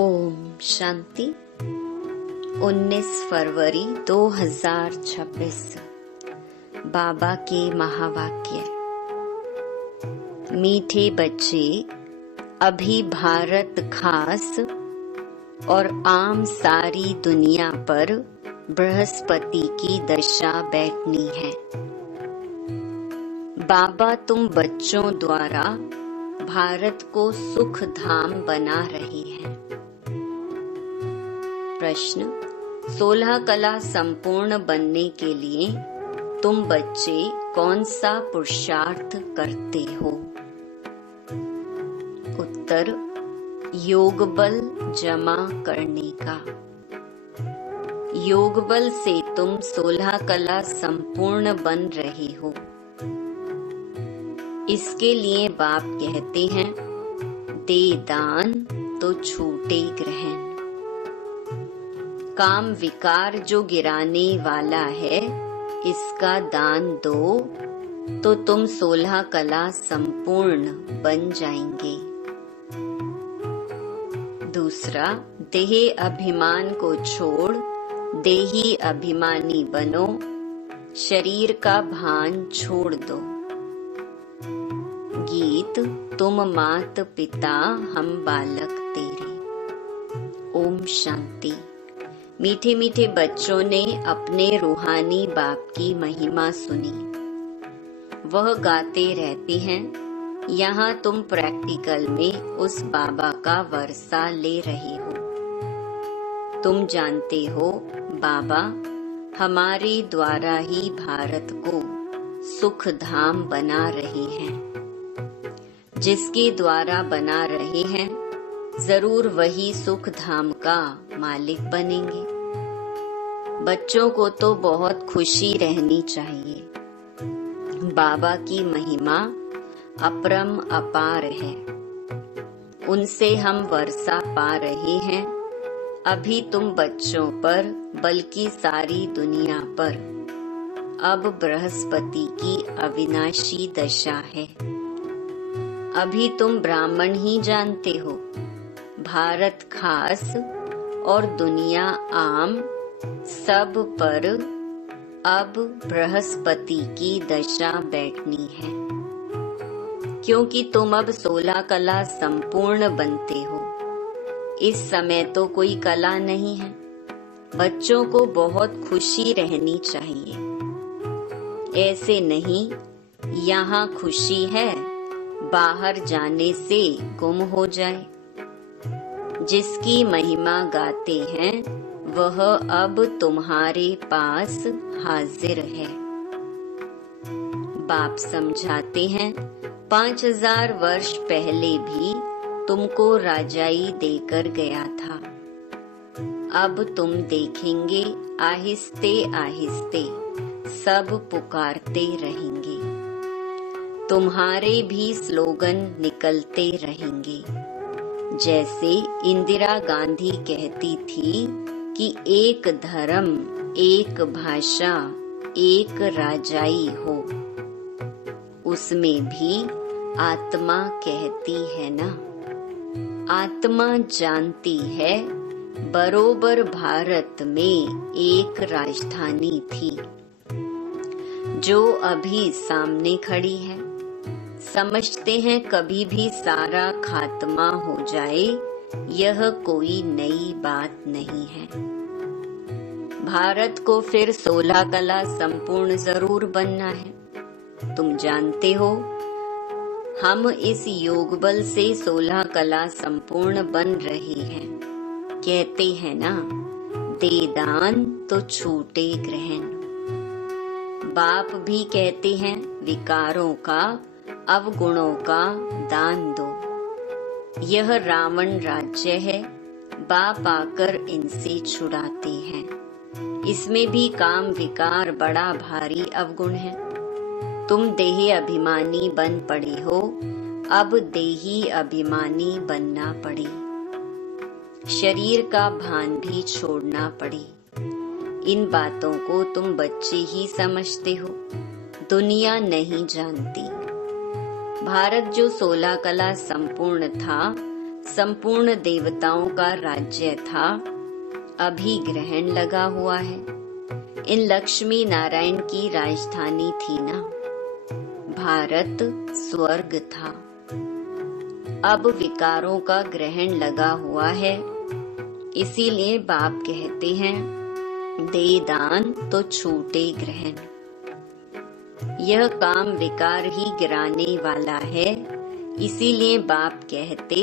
ओम शांति। 19 फरवरी 2026। बाबा के महावाक्य। मीठे बच्चे, अभी भारत खास और आम सारी दुनिया पर बृहस्पति की दशा बैठनी है। बाबा तुम बच्चों द्वारा भारत को सुख धाम बना रहे हैं। प्रश्न: 16 कला संपूर्ण बनने के लिए तुम बच्चे कौन सा पुरुषार्थ करते हो? उत्तर: योग बल जमा करने का। योग बल से तुम 16 कला संपूर्ण बन रहे हो। इसके लिए बाप कहते हैं, दे दान तो छूटे ग्रहण। काम विकार जो गिराने वाला है, इसका दान दो तो तुम 16 कला संपूर्ण बन जाएंगे। दूसरा, देह अभिमान को छोड़ देही अभिमानी बनो, शरीर का भान छोड़ दो। गीत: तुम मात पिता हम बालक तेरे। ओम शांति। मीठे मीठे बच्चों ने अपने रूहानी बाप की महिमा सुनी। वह गाते रहते हैं। यहाँ तुम प्रैक्टिकल में उस बाबा का वर्षा ले रहे हो। तुम जानते हो, बाबा हमारे द्वारा ही भारत को सुख धाम बना रहे हैं। जिसके द्वारा बना रहे हैं, जरूर वही सुख धाम का मालिक बनेंगे। बच्चों को तो बहुत खुशी रहनी चाहिए। बाबा की महिमा अपरम अपार है। उनसे हम वर्षा पा रहे हैं। अभी तुम बच्चों पर, बल्कि सारी दुनिया पर अब बृहस्पति की अविनाशी दशा है। अभी तुम ब्राह्मण ही जानते हो। भारत खास और दुनिया आम सब पर अब बृहस्पति की दशा बैठनी है। क्योंकि तुम अब 16 कला संपूर्ण बनते हो। इस समय तो कोई कला नहीं है। बच्चों को बहुत खुशी रहनी चाहिए। ऐसे नहीं, यहाँ खुशी है, बाहर जाने से गुम हो जाए। जिसकी महिमा गाते हैं, वह अब तुम्हारे पास हाजिर है। बाप समझाते हैं, 5000 वर्ष पहले भी तुमको राजाई देकर गया था। अब तुम देखेंगे, आहिस्ते आहिस्ते सब पुकारते रहेंगे। तुम्हारे भी स्लोगन निकलते रहेंगे। जैसे इंदिरा गांधी कहती थी कि एक धर्म, एक भाषा, एक राजाई हो। उसमें भी आत्मा कहती है ना। आत्मा जानती है, बरोबर भारत में एक राजधानी थी जो अभी सामने खड़ी है। समझते हैं कभी भी सारा खात्मा हो जाए, यह कोई नई बात नहीं है। भारत को फिर 16 कला संपूर्ण जरूर बनना है। तुम जानते हो, हम इस योग बल से 16 कला संपूर्ण बन रहे हैं। कहते हैं ना, दे दान तो छूटे ग्रहण। बाप भी कहते हैं, विकारों का, अवगुणों का दान दो। यह रावण राज्य है। बाप आकर इनसे छुड़ाते हैं। इसमें भी काम विकार बड़ा भारी अवगुण है। तुम देही अभिमानी बन पड़े हो, अब देही अभिमानी बनना पड़े। शरीर का भान भी छोड़ना पड़े। इन बातों को तुम बच्चे ही समझते हो, दुनिया नहीं जानती। भारत जो 16 कला संपूर्ण था, संपूर्ण देवताओं का राज्य था, अभी ग्रहण लगा हुआ है। इन लक्ष्मी नारायण की राजधानी थी ना, भारत स्वर्ग था। अब विकारों का ग्रहण लगा हुआ है, इसीलिए बाप कहते हैं दे दान तो छूटे ग्रहण। यह काम विकार ही गिराने वाला है, इसीलिए बाप कहते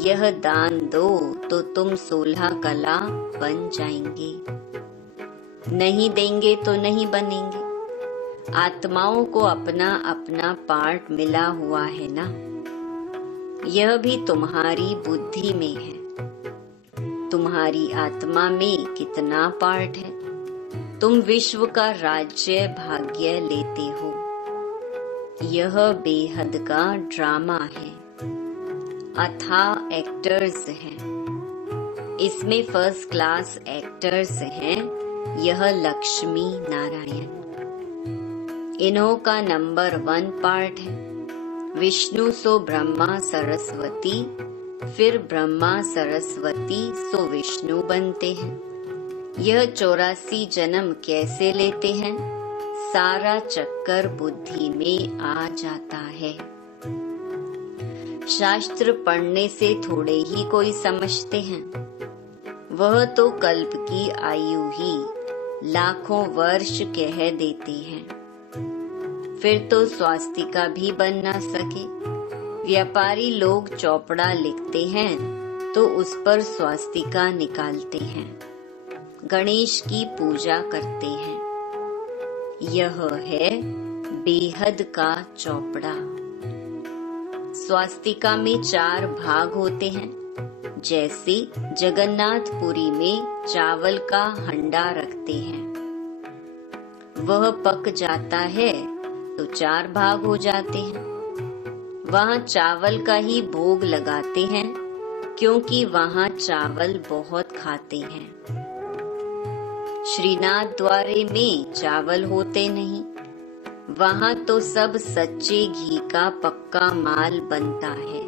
यह दान दो तो तुम 16 कला बन जाएंगे। नहीं देंगे तो नहीं बनेंगे। आत्माओं को अपना अपना पार्ट मिला हुआ है ना, यह भी तुम्हारी बुद्धि में है। तुम्हारी आत्मा में कितना पार्ट है? तुम विश्व का राज्य भाग्य लेते हो। यह बेहद का ड्रामा है, अथाह एक्टर्स हैं। इसमें फर्स्ट क्लास एक्टर्स हैं, यह लक्ष्मी नारायण। इन्हों का नंबर 1 पार्ट है। विष्णु सो ब्रह्मा सरस्वती, फिर ब्रह्मा सरस्वती सो विष्णु बनते हैं। यह 84 जन्म कैसे लेते हैं? सारा चक्कर बुद्धि में आ जाता है। शास्त्र पढ़ने से थोड़े ही कोई समझते हैं। वह तो कल्प की आयु ही लाखों वर्ष कह देते हैं। फिर तो स्वास्तिका भी बन ना सके। व्यापारी लोग चौपड़ा लिखते हैं तो उस पर स्वास्तिका निकालते हैं, गणेश की पूजा करते हैं। यह है बेहद का चौपड़ा। स्वास्तिका में 4 भाग होते हैं। जैसे जगन्नाथपुरी में चावल का हंडा रखते हैं, वह पक जाता है तो 4 भाग हो जाते हैं। वहाँ चावल का ही भोग लगाते हैं, क्योंकि वहाँ चावल बहुत खाते हैं। श्रीनाथ द्वारे में चावल होते नहीं, वहाँ तो सब सच्चे घी का पक्का माल बनता है।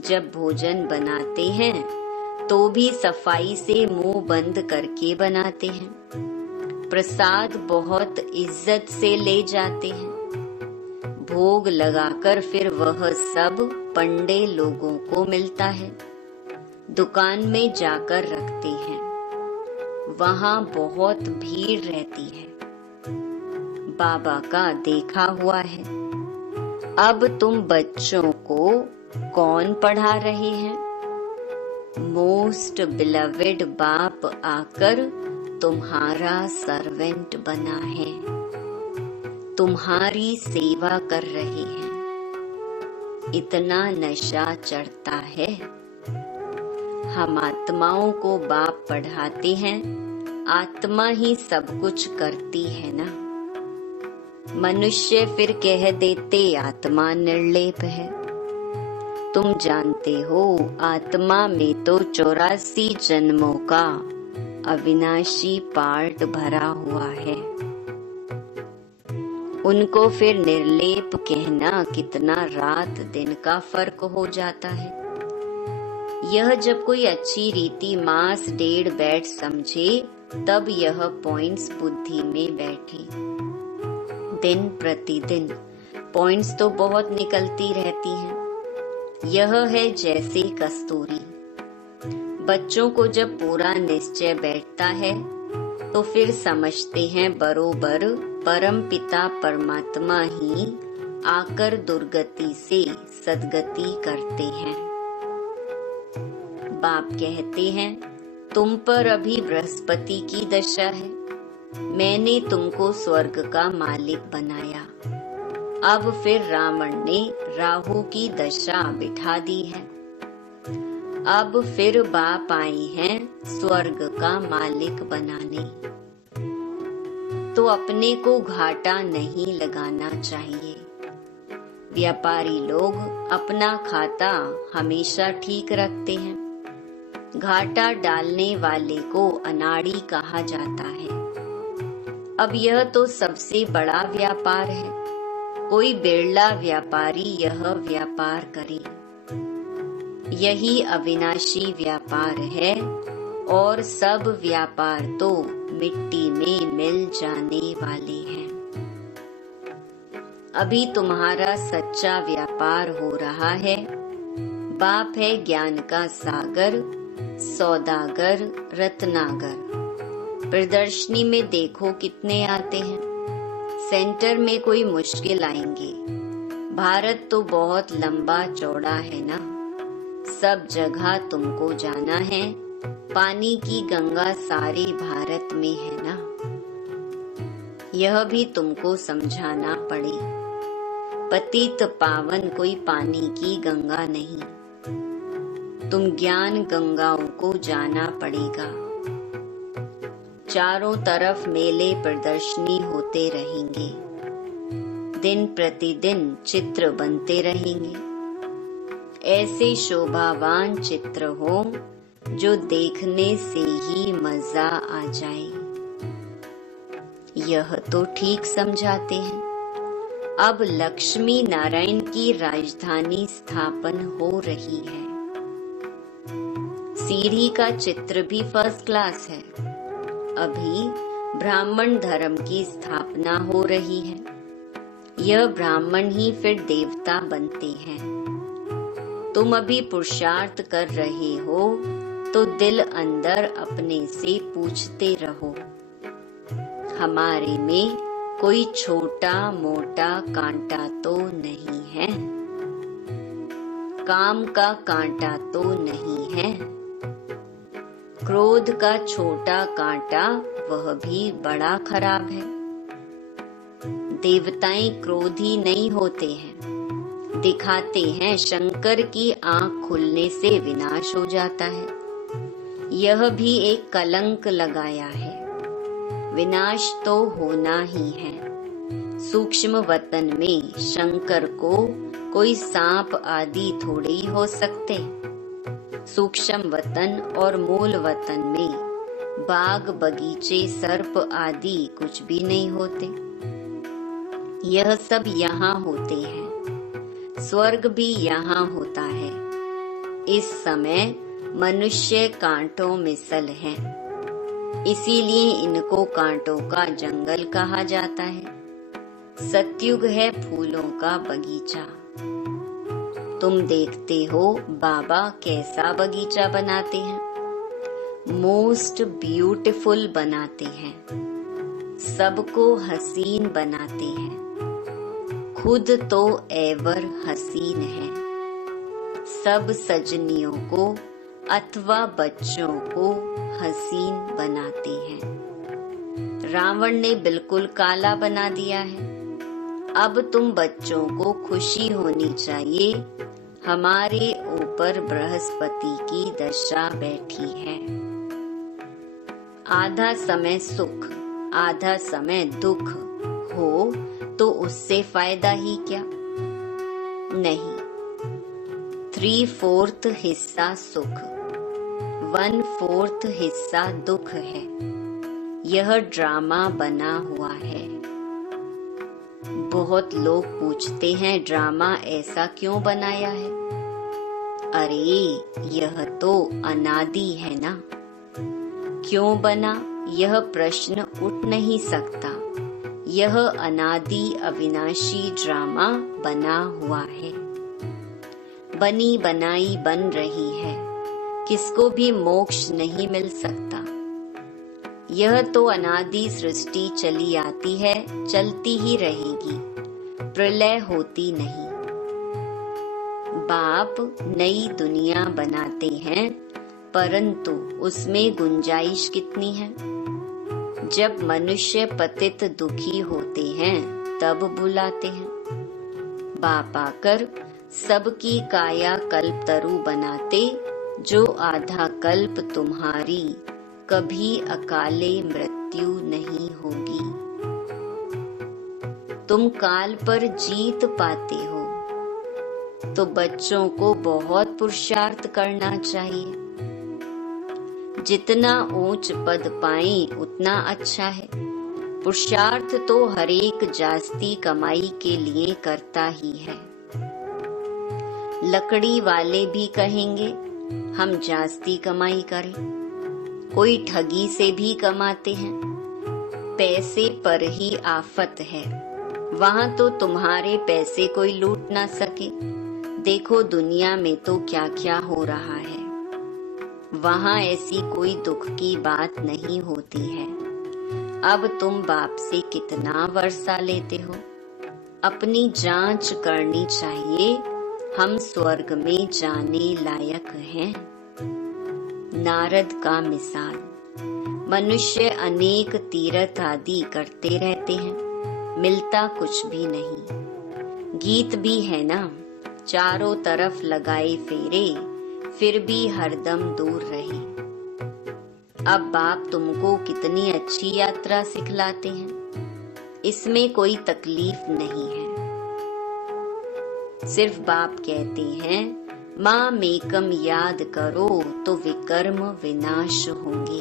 जब भोजन बनाते हैं तो भी सफाई से मुंह बंद करके बनाते हैं। प्रसाद बहुत इज्जत से ले जाते हैं। भोग लगाकर फिर वह सब पंडे लोगों को मिलता है। दुकान में जाकर रखते हैं, वहाँ बहुत भीड़ रहती है। बाबा का देखा हुआ है। अब तुम बच्चों को कौन पढ़ा रहे हैं? मोस्ट बिलवेड बाप आकर तुम्हारा सर्वेंट बना है, तुम्हारी सेवा कर रहे हैं। इतना नशा चढ़ता है। हम आत्माओं को बाप पढ़ाते हैं, आत्मा ही सब कुछ करती है ना। मनुष्य फिर कह देते आत्मा निर्लेप है। तुम जानते हो आत्मा में तो 84 जन्मों का अविनाशी पार्ट भरा हुआ है। उनको फिर निर्लेप कहना कितना रात दिन का फर्क हो जाता है। यह जब कोई अच्छी रीति मास 1.5 बैठ समझे, तब यह पॉइंट्स बुद्धि में बैठे। दिन प्रतिदिन पॉइंट्स तो बहुत निकलती रहती हैं। यह है जैसे कस्तूरी। बच्चों को जब पूरा निश्चय बैठता है तो फिर समझते हैं बरोबर परम पिता परमात्मा ही आकर दुर्गति से सद्गति करते हैं। बाप कहते हैं तुम पर अभी बृहस्पति की दशा है, मैंने तुमको स्वर्ग का मालिक बनाया। अब फिर रावण ने राहु की दशा बिठा दी है। अब फिर बाप आई हैं स्वर्ग का मालिक बनाने। तो अपने को घाटा नहीं लगाना चाहिए। व्यापारी लोग अपना खाता हमेशा ठीक रखते हैं। घाटा डालने वाले को अनाड़ी कहा जाता है। अब यह तो सबसे बड़ा व्यापार है। कोई बिरला व्यापारी यह व्यापार करे। यही अविनाशी व्यापार है और सब व्यापार तो मिट्टी में मिल जाने वाले हैं। अभी तुम्हारा सच्चा व्यापार हो रहा है। बाप है ज्ञान का सागर, सौदागर, रत्नागर। प्रदर्शनी में देखो कितने आते हैं। सेंटर में कोई मुश्किल आएंगे। भारत तो बहुत लंबा चौड़ा है ना, सब जगह तुमको जाना है। पानी की गंगा सारे भारत में है ना, यह भी तुमको समझाना पड़े। पतित पावन कोई पानी की गंगा नहीं, तुम ज्ञान गंगाओं को जाना पड़ेगा। चारों तरफ मेले प्रदर्शनी होते रहेंगे, दिन प्रतिदिन चित्र बनते रहेंगे। ऐसे शोभावान चित्र हो जो देखने से ही मजा आ जाए। यह तो ठीक समझाते हैं। अब लक्ष्मी नारायण की राजधानी स्थापन हो रही है। सीढ़ी का चित्र भी फर्स्ट क्लास है। अभी ब्राह्मण धर्म की स्थापना हो रही है। यह ब्राह्मण ही फिर देवता बनते हैं। तुम अभी पुरुषार्थ कर रहे हो तो दिल अंदर अपने से पूछते रहो, हमारे में कोई छोटा मोटा कांटा तो नहीं है, काम का कांटा तो नहीं है। क्रोध का छोटा कांटा वह भी बड़ा खराब है। देवताएं क्रोधी नहीं होते हैं, दिखाते हैं शंकर की आंख खुलने से विनाश हो जाता है। यह भी एक कलंक लगाया है। विनाश तो होना ही है। सूक्ष्म वतन में शंकर को कोई सांप आदि थोड़े ही हो सकते। सूक्ष्म वतन और मूल वतन में बाग बगीचे सर्प आदि कुछ भी नहीं होते। यह सब यहाँ होते हैं। स्वर्ग भी यहाँ होता है। इस समय मनुष्य कांटों में सल है, इसीलिए इनको कांटों का जंगल कहा जाता है। सतयुग है फूलों का बगीचा। तुम देखते हो बाबा कैसा बगीचा बनाते हैं, मोस्ट ब्यूटीफुल बनाते हैं, सबको हसीन बनाते हैं, खुद तो एवर हसीन है। सब सजनियों को अथवा बच्चों को हसीन बनाते हैं। रावण ने बिल्कुल काला बना दिया है। अब तुम बच्चों को खुशी होनी चाहिए, हमारे ऊपर बृहस्पति की दशा बैठी है। आधा समय सुख आधा समय दुख हो तो उससे फायदा ही क्या? नहीं। 3/4 हिस्सा सुख, 1/4 हिस्सा दुख है। यह ड्रामा बना हुआ है। बहुत लोग पूछते हैं ड्रामा ऐसा क्यों बनाया है? अरे यह तो अनादि है ना, क्यों बना यह प्रश्न उठ नहीं सकता। यह अनादि अविनाशी ड्रामा बना हुआ है। बनी बनाई बन रही है, किसको भी मोक्ष नहीं मिल सकता। यह तो अनादि सृष्टि चली आती है, चलती ही रहेगी, प्रलय होती नहीं। बाप नई दुनिया बनाते हैं, परंतु उसमें गुंजाइश कितनी है? जब मनुष्य पतित दुखी होते हैं तब बुलाते हैं। बाप आकर सबकी काया कल्पतरु बनाते, जो आधा कल्प तुम्हारी कभी अकाले मृत्यु नहीं होगी। तुम काल पर जीत पाते हो तो बच्चों को बहुत पुरुषार्थ करना चाहिए। जितना ऊंच पद पाएं उतना अच्छा है। पुरुषार्थ तो हरेक जास्ती कमाई के लिए करता ही है। लकड़ी वाले भी कहेंगे हम जास्ती कमाई करें। कोई ठगी से भी कमाते हैं। पैसे पर ही आफत है, वहां तो तुम्हारे पैसे कोई लूट ना सके। देखो दुनिया में तो क्या क्या हो रहा है। वहां ऐसी कोई दुख की बात नहीं होती है। अब तुम बाप से कितना वर्षा लेते हो? अपनी जांच करनी चाहिए, हम स्वर्ग में जाने लायक हैं। नारद का मिसाल। मनुष्य अनेक तीर्थ आदि करते रहते हैं, मिलता कुछ भी नहीं। गीत भी है ना, चारों तरफ लगाए फेरे, फिर भी हरदम दूर रहे। अब बाप तुमको कितनी अच्छी यात्रा सिखलाते हैं, इसमें कोई तकलीफ नहीं है। सिर्फ बाप कहते हैं माँ मेकम याद करो तो विकर्म विनाश होंगे।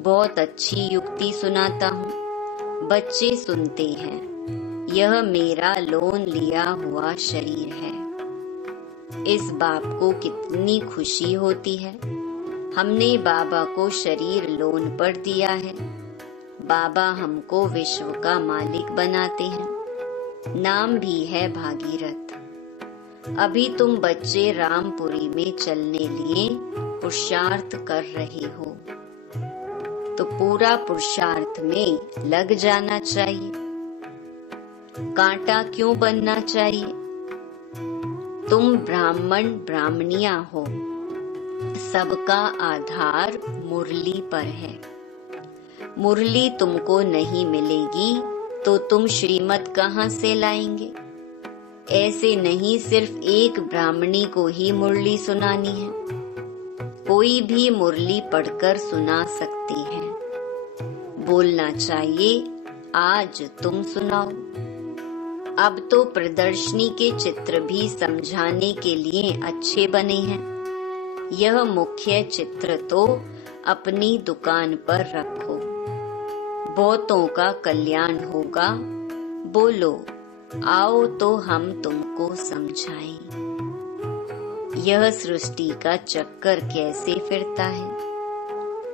बहुत अच्छी युक्ति सुनाता हूँ, बच्चे सुनते हैं। यह मेरा लोन लिया हुआ शरीर है। इस बाप को कितनी खुशी होती है, हमने बाबा को शरीर लोन पर दिया है। बाबा हमको विश्व का मालिक बनाते हैं। नाम भी है भागीरथ। अभी तुम बच्चे रामपुरी में चलने लिए पुरुषार्थ कर रहे हो, तो पूरा पुरुषार्थ में लग जाना चाहिए। कांटा क्यों बनना चाहिए? तुम ब्राह्मण ब्राह्मणियां हो, सबका आधार मुरली पर है। मुरली तुमको नहीं मिलेगी तो तुम श्रीमत कहाँ से लाएंगे? ऐसे नहीं सिर्फ एक ब्राह्मणी को ही मुरली सुनानी है, कोई भी मुरली पढ़कर सुना सकती है। बोलना चाहिए आज तुम सुनाओ। अब तो प्रदर्शनी के चित्र भी समझाने के लिए अच्छे बने हैं। यह मुख्य चित्र तो अपनी दुकान पर रखो, बहुतों का कल्याण होगा। बोलो आओ तो हम तुमको समझाएं। यह सृष्टि का चक्कर कैसे फिरता है,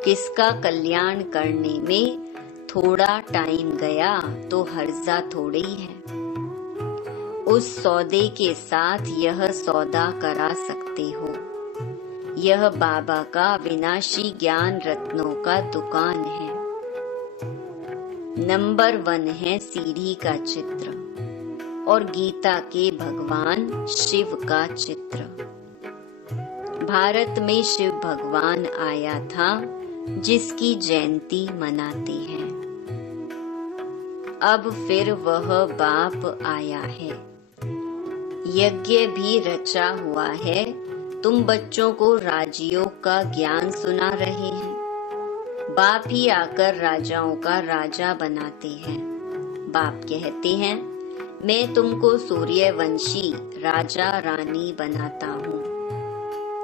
किसका कल्याण करने में थोड़ा टाइम गया तो हर्जा थोड़ी है। उस सौदे के साथ यह सौदा करा सकते हो। यह बाबा का विनाशी ज्ञान रत्नों का दुकान है। नंबर 1 है सीढ़ी का चित्र और गीता के भगवान शिव का चित्र। भारत में शिव भगवान आया था, जिसकी जयंती मनाते हैं। अब फिर वह बाप आया है, यज्ञ भी रचा हुआ है। तुम बच्चों को राजयोग का ज्ञान सुना रहे हैं। बाप ही आकर राजाओं का राजा बनाते हैं। बाप कहते हैं मैं तुमको सूर्यवंशी राजा रानी बनाता हूँ,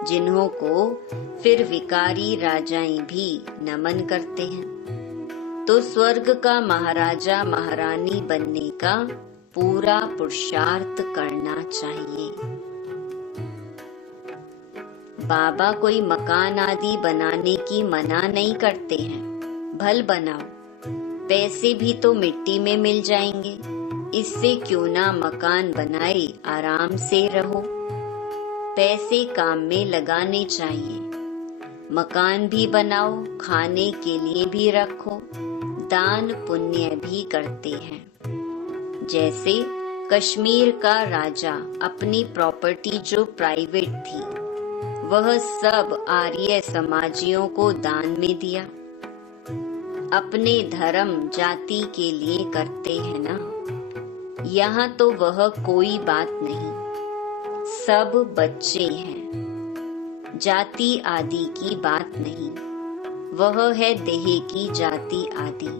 जिन्हों को फिर विकारी राजाएं भी नमन करते हैं। तो स्वर्ग का महाराजा महारानी बनने का पूरा पुरुषार्थ करना चाहिए। बाबा कोई मकान आदि बनाने की मना नहीं करते हैं, भल बनाओ, पैसे भी तो मिट्टी में मिल जाएंगे। इससे क्यों ना मकान बनाए, आराम से रहो। पैसे काम में लगाने चाहिए। मकान भी बनाओ, खाने के लिए भी रखो, दान पुण्य भी करते हैं। जैसे कश्मीर का राजा अपनी प्रॉपर्टी जो प्राइवेट थी, वह सब आर्य समाजियों को दान में दिया। अपने धर्म जाति के लिए करते हैं ना। यहाँ तो वह कोई बात नहीं, सब बच्चे हैं। जाति आदि की बात नहीं, वह है देह की जाति आदि।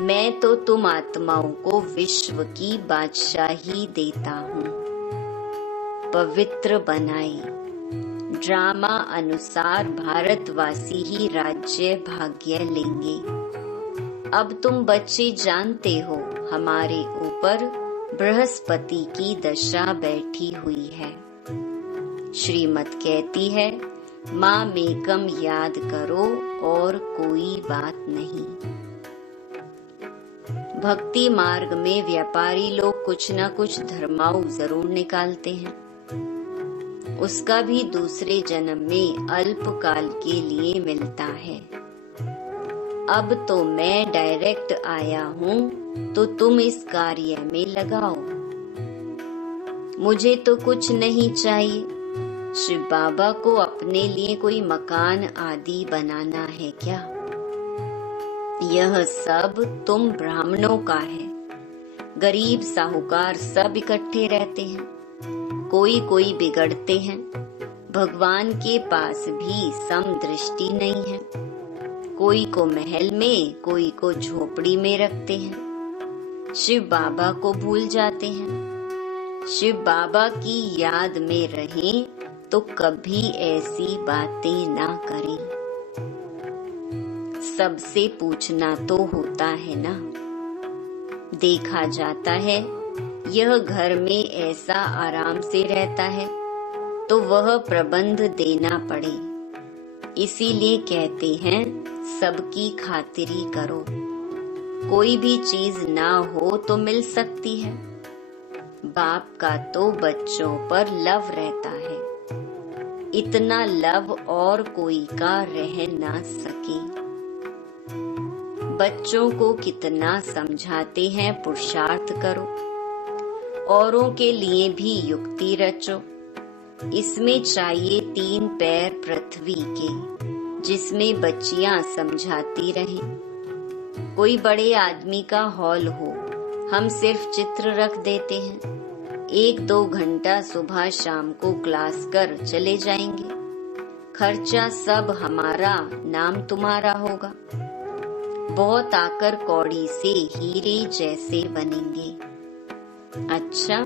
मैं तो तुम आत्माओं को विश्व की बादशाही देता हूँ। पवित्र बनाए, ड्रामा अनुसार भारतवासी ही राज्य भाग्य लेंगे। अब तुम बच्चे जानते हो हमारे ऊपर बृहस्पति की दशा बैठी हुई है। श्रीमत कहती है, माँ मेकम याद करो और कोई बात नहीं। भक्ति मार्ग में व्यापारी लोग कुछ न कुछ धर्माऊ जरूर निकालते हैं। उसका भी दूसरे जन्म में अल्पकाल के लिए मिलता है। अब तो मैं डायरेक्ट आया हूँ, तो तुम इस कार्य में लगाओ। मुझे तो कुछ नहीं चाहिए। शिव बाबा को अपने लिए कोई मकान आदि बनाना है क्या? यह सब तुम ब्राह्मणों का है। गरीब साहूकार सब इकट्ठे रहते हैं, कोई बिगड़ते हैं। भगवान के पास भी समदृष्टि नहीं है। कोई को महल में, कोई को झोपड़ी में रखते हैं। शिव बाबा को भूल जाते हैं। शिव बाबा की याद में रहें तो कभी ऐसी बातें ना करें। सबसे पूछना तो होता है ना। देखा जाता है यह घर में ऐसा आराम से रहता है तो वह प्रबंध देना पड़े। इसीलिए कहते हैं सबकी खातिरी करो। कोई भी चीज ना हो तो मिल सकती है। बाप का तो बच्चों पर लव रहता है। इतना लव और कोई का रह ना सके। बच्चों को कितना समझाते हैं पुरुषार्थ करो, औरों के लिए भी युक्ति रचो। इसमें चाहिए 3 पैर पृथ्वी के, जिसमें बच्चियां समझाती रहें। कोई बड़े आदमी का हॉल हो, हम सिर्फ चित्र रख देते हैं। 1-2 घंटा सुबह शाम को क्लास कर चले जाएंगे। खर्चा सब हमारा, नाम तुम्हारा होगा। बहुत आकर कौड़ी से हीरे जैसे बनेंगे। अच्छा,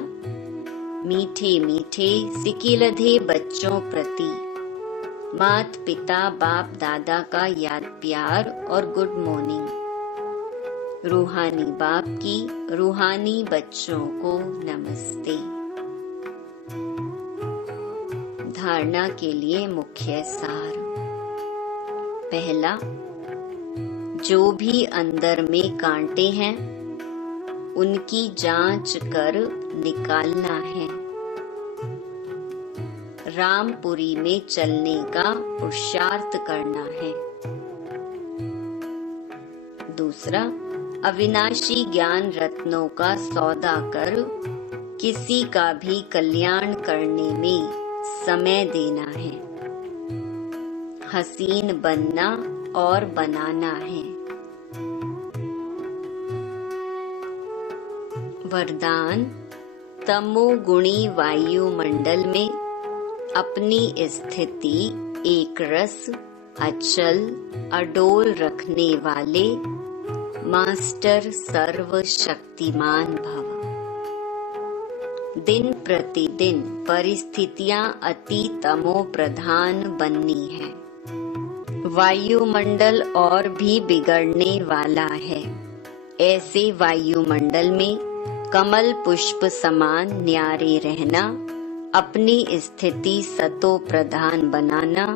मीठे मीठे सिकिलधे बच्चों प्रति मात पिता बाप दादा का याद प्यार और गुड मॉर्निंग। रूहानी बाप की रूहानी बच्चों को नमस्ते। धारणा के लिए मुख्य सार। पहला, जो भी अंदर में कांटे हैं उनकी जांच कर निकालना है। रामपुरी में चलने का पुरुषार्थ करना है। दूसरा, अविनाशी ज्ञान रत्नों का सौदा कर किसी का भी कल्याण करने में समय देना है। हसीन बनना और बनाना है। वरदान, तमोगुणी वायुमंडल में अपनी स्थिति एक रस अचल अडोल रखने वाले मास्टर सर्वशक्तिमान भव। दिन प्रतिदिन परिस्थितियां अति तमो प्रधान बननी है। वायुमंडल और भी बिगड़ने वाला है। ऐसे वायुमंडल में कमल पुष्प समान न्यारे रहना, अपनी स्थिति सतो प्रधान बनाना,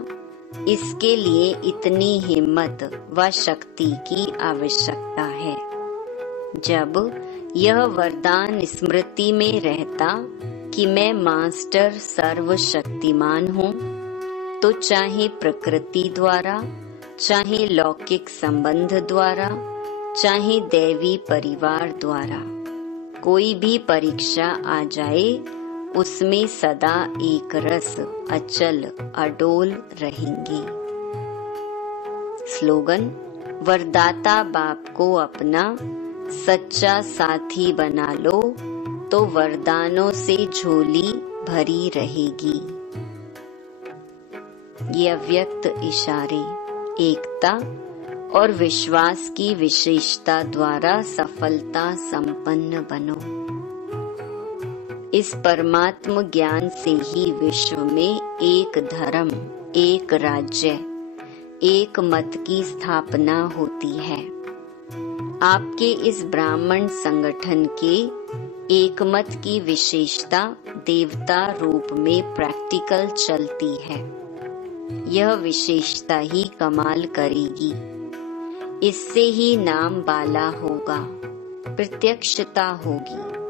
इसके लिए इतनी हिम्मत व शक्ति की आवश्यकता है। जब यह वरदान स्मृति में रहता कि मैं मास्टर सर्वशक्तिमान हूँ, तो चाहे प्रकृति द्वारा, चाहे लौकिक संबंध द्वारा, चाहे दैवी परिवार द्वारा कोई भी परीक्षा आ जाए, उसमें सदा एक रस अचल अडोल रहेंगे। स्लोगन, वरदाता बाप को अपना सच्चा साथी बना लो तो वरदानों से झोली भरी रहेगी। ये अव्यक्त इशारे एकता और विश्वास की विशेषता द्वारा सफलता संपन्न बनो। इस परमात्म ज्ञान से ही विश्व में एक धर्म, एक राज्य, एक मत की स्थापना होती है। आपके इस ब्राह्मण संगठन के एकमत की विशेषता देवता रूप में प्रैक्टिकल चलती है। यह विशेषता ही कमाल करेगी। इससे ही नाम बाला होगा, प्रत्यक्षता होगी।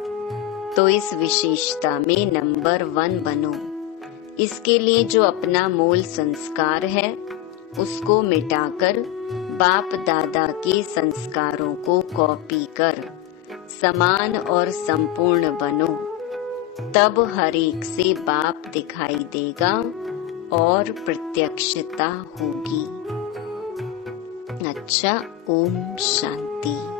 तो इस विशेषता में नंबर 1 बनो। इसके लिए जो अपना मूल संस्कार है उसको मिटाकर बाप दादा के संस्कारों को कॉपी कर समान और संपूर्ण बनो। तब हर एक से बाप दिखाई देगा और प्रत्यक्षता होगी। अच्छा, ओम शांति।